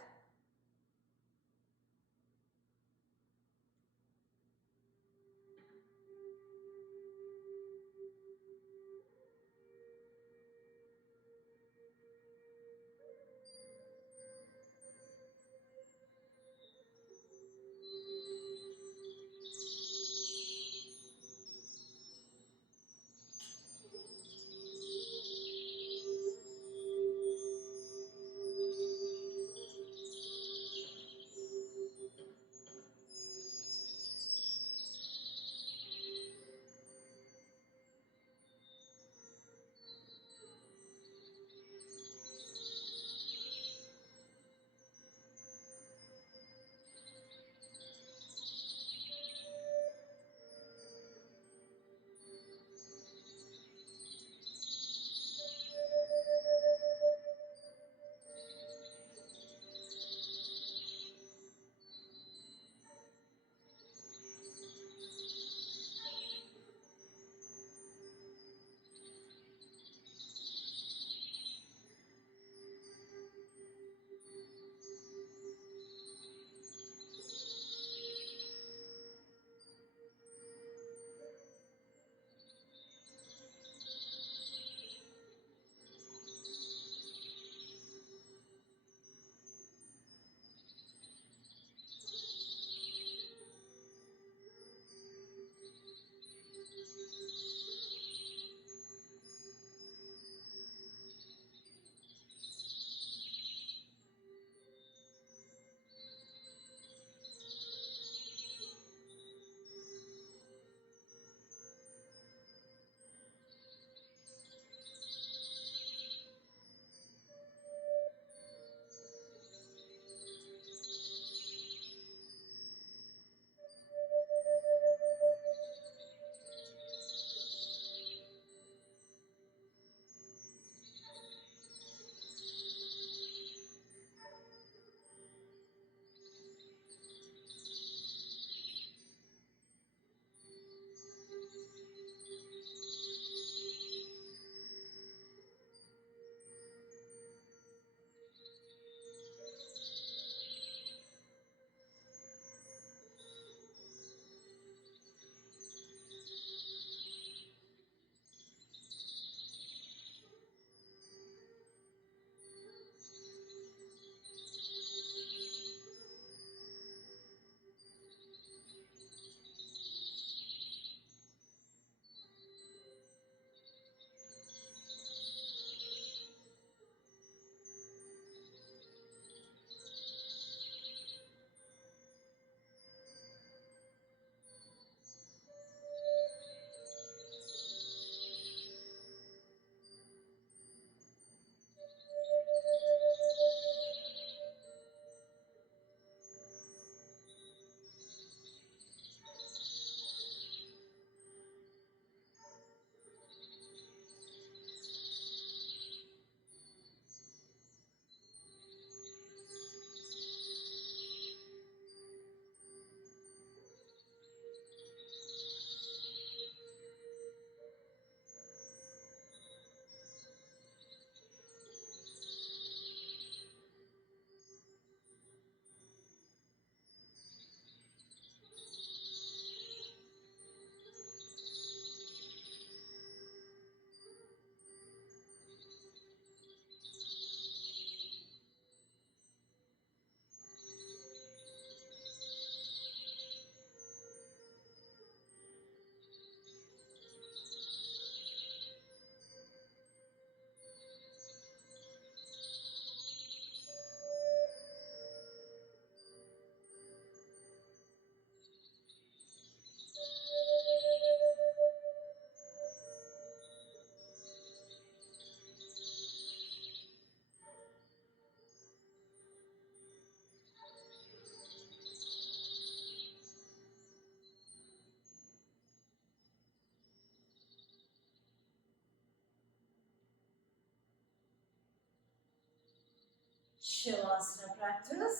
Shavasana practice.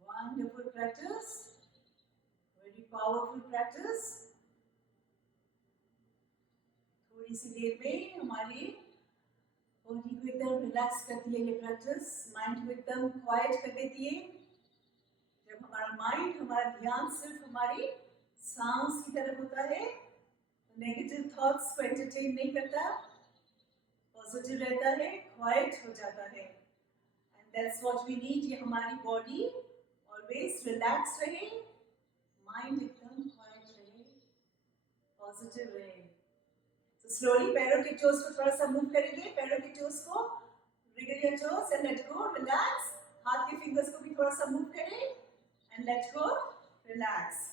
Wonderful practice. Very powerful practice. थोड़ी सी देर में हमारी बॉडी को एकदम रिलैक्स करती है ये प्रैक्टिस, माइंड को एकदम क्वाइट कर देती है। जब हमारा माइंड, हमारा ध्यान सिर्फ हमारी सांस की तरफ होता है, तो नेगेटिव थॉट्स को एंटरटेन नहीं करता, पॉजिटिव रहता है, क्वाइट हो जाता है। And that's what we need. ये हमारी बॉडी ऑलवेज रिलैक्स रहे, माइंड एकदम क्वाइट रहे, पॉजिटिव रहे। तो स्लोली पैरों के टोस को थोड़ा सा मूव करेंगे, पैरों के टोस को, wriggle your toes and let go, relax। हाथ के फिंगर्स को भी थोड़ा सा मूव करें and let go, relax।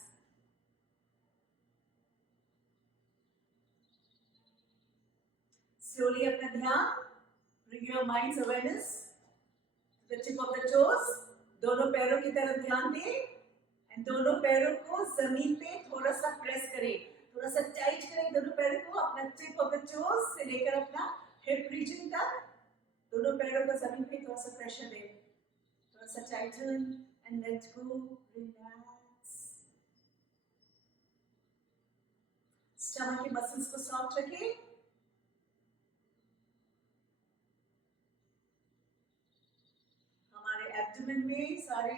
Slowly अपना ध्यान, bring your mind's awareness to the tip of the toes। दोनों पैरों की तरफ ध्यान दें and दोनों पैरों को जमीन पे थोड़ा सा प्रेस करें, थोड़ा सा टाइट करें दोनों पैरों को, अपना टिप ऑफ द टोज से लेकर अपना हिप रीजन तक दोनों पैरों को जमीन पे थोड़ा सा प्रेशर दें, थोड़ा सा Titan and let go, relax. Stomach के मसल्स को सॉफ्ट रखें। हमारे एब्डोमेन में सारे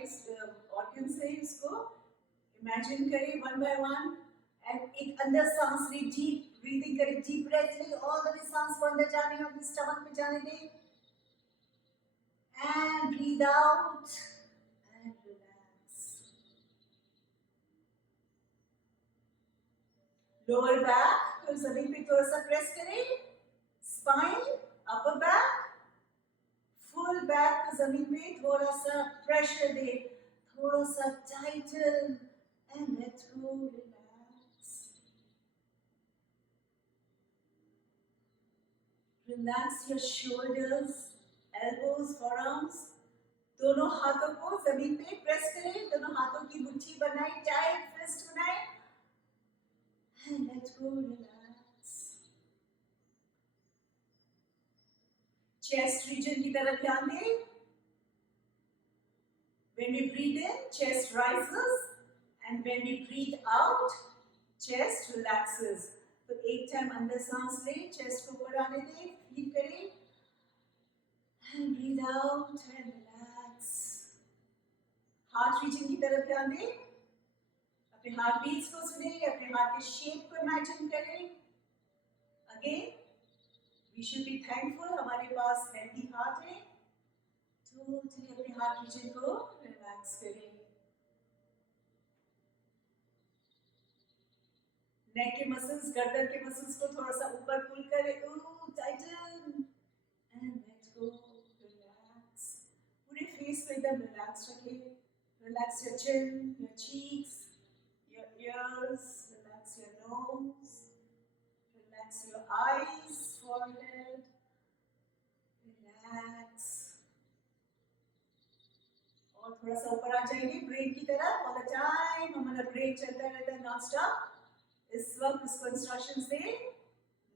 ऑर्गन्स हैं, इसको इमेजिन करें वन बाय वन। एंड एक अंदर सांस लें, डीप ब्रीदिंग करें, डीप ब्रेथ लें, ऑल द वे सांस को अंदर जाने और स्टमक में जाने दें। And breathe out and relax. Lower back को जमीन पे थोड़ा सा प्रेस करें, spine, upper back, full back को जमीन पे थोड़ा सा प्रेशर दे, थोड़ा सा tighten and let go, relax. Relax your shoulders, elbows, forearms। दोनों हाथों को जमीन पे प्रेस करें, दोनों हाथों की मुट्ठी बनाएं, टाइट फिस्ट बनाएं and let go, relax। Chest region की तरफ ध्यान दें। When we breathe in, chest rises and when we breathe out, chest relaxes। तो एक टाइम अंदर सांस लें, चेस्ट को ऊपर आने दें, फील करें and breathe out and relax। Heart region की तरफ ध्यान दें, अपने हार्ट बीट्स को सुने, अपने हार्ट के शेप को इमेजिन करें। Again we should be thankful, हमारे पास हेल्दी हार्ट है, तो चलिए अपने हार्ट रीजन को रिलैक्स करें। नेक के मसल्स, गर्दन के मसल्स को थोड़ा सा ऊपर पुल करें, Titan and let go, relax. पूरे फेस को एकदम रिलैक्स रखें। Relax your chin, your cheeks, your ears, relax your nose, relax your eyes, forehead, relax। और थोड़ा सा ऊपर आ जाएंगे ब्रेन की तरफ, all the time हमारा ब्रेन चलता रहता है नॉन स्टॉप। इस वक्त इसको इंस्ट्रक्शंस दे,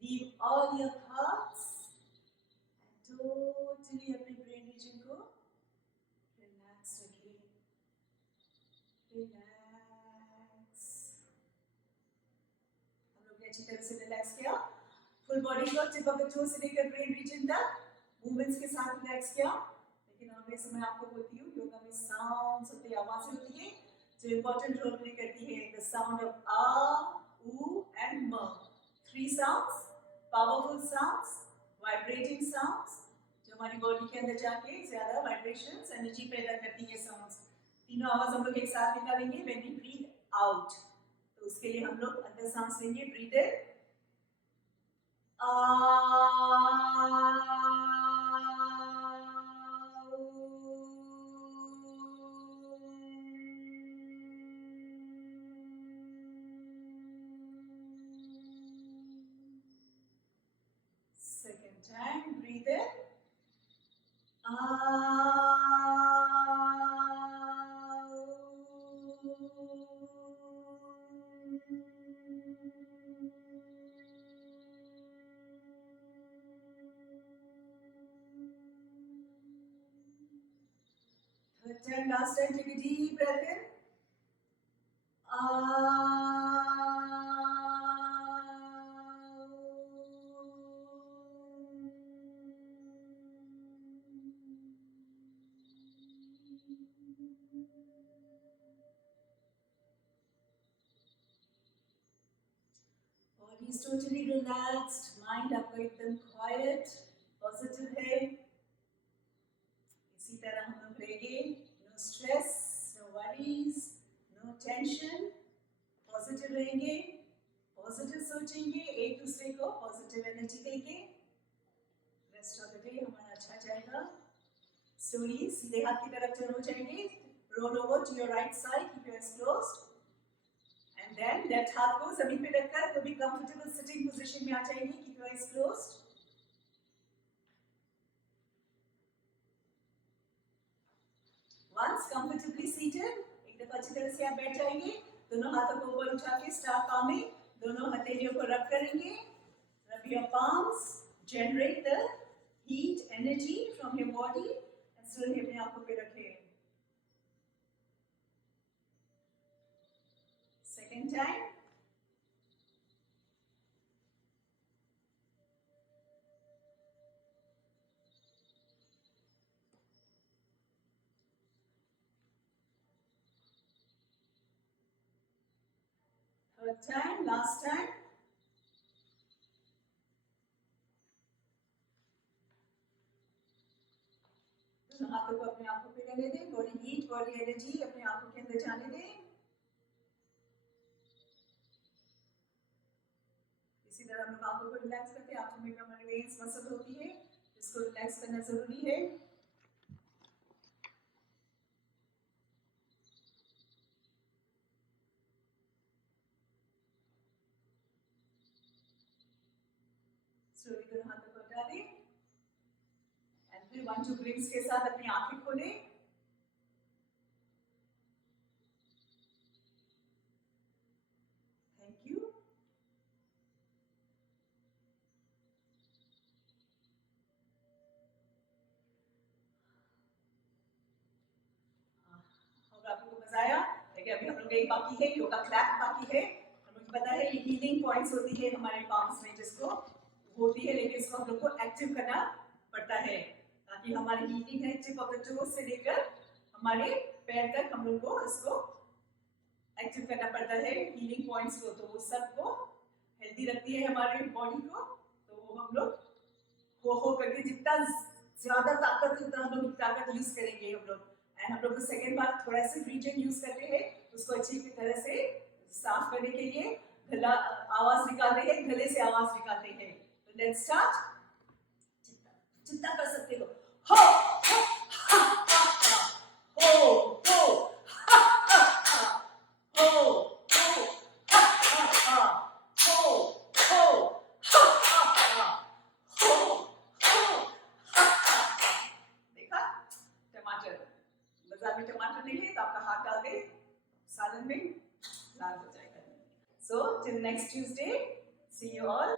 leave all your thoughts and totally अपने ब्रेन रीजन को रिलैक्स रखिए, रिलैक्स। हम लोग ने अच्छी तरह से रिलैक्स किया, फुल बॉडी को टिप ऑफ द टो से लेकर ब्रेन रीजन तक मूवमेंट्स के साथ रिलैक्स किया। लेकिन और जैसे मैं आपको बोलती हूँ, योगा में साउंड्स होती है, आवाजें होती है जो इंपॉर्टेंट रोल प्ले करती है। द साउंड ऑफ आ, ऊ and um, 3 sounds, powerful sounds, vibrating sounds, जो हमारी बॉडी के अंदर जाके ज्यादा वाइब्रेशंस, एनर्जी पैदा करती है साउंड्स। तीनों आवाज हम लोग एक साथ निकालेंगे व्हेन वी ब्रीथ आउट। तो उसके लिए हम लोग अंदर सांस लेंगे, ब्रीथ इन, second time, breathe in, Third time, last time, take a deep breath in. Body is totally relaxed, mind आपका एकदम quiet, positive है. इसी तरह हम लोग रहेंगे. No stress, no worries, no tension. Positive रहेंगे, positive सोचेंगे, एक दूसरे को positive energy देंगे. Rest of the day हमारा अच्छा जाएगा. Slowly सीधे हाथ की तरफ turn हो जाएंगे. Roll over to your right side, keep your eyes closed. And then left हाथ को जमीन पे रखकर कभी comfortable sitting position में आ जाएंगे. Keep your eyes closed. Once comfortably seated, एक दफा अच्छी तरह से आप बैठ जाएंगे. दोनों हाथों को ऊपर उठा के start palming. दोनों हथेलियों को रब करेंगे. Rub your palms. Generate the heat, energy from your body. And slowly अपने आंखों पे रखें. Second time. Third time, last time. दोनों हाथों को अपने आंखों पे रहने दें. बॉडी हीट, बॉडी एनर्जी अपने आंखों के अंदर जाने दें. इसी तरह हम लोग आंखों को रिलैक्स करते हैं. आंखों में हमारी वेन्स मसल होती है, इसको रिलैक्स करना जरूरी है. स्लोली दोनों हाथों को हटा दें. एंड फिर 1-2 ब्रीथ्स के साथ अपनी आंखें खोलें. Thank you. आपको मजा आया? देखिए अभी हम लोग एक बाकी है, योगा क्लैप बाकी है. हम लोग पता है ये हीलिंग पॉइंट्स होती है हमारे पाम्स में, जिसको होती है, लेकिन इसको हम लोग को एक्टिव करना पड़ता है ताकि हमारी हीलिंग है टिप ऑफ द टोज से लेकर हमारे पैर तक हम लोग को इसको एक्टिव करना पड़ता है हीलिंग पॉइंट्स को. तो वो सबको हेल्दी रखती है हमारे बॉडी को. तो वो हम लोग हो करके जितना ज्यादा ताकत उतना हम लोग ताकत यूज करेंगे हम लोग. एंड हम लोग सेकेंड बार थोड़ा सा रीजन यूज करते हैं उसको अच्छी तरह से साफ करने के लिए. गला आवाज निकालते हैं, गले से आवाज निकालते हैं. तो लेट्स स्टार्ट. जितना कर सकते हो. हो हो हो हो टमाटर नहीं है तो आपका हाथ डाल दे सालन में, लाल हो जाएगा. So till next Tuesday, see you all.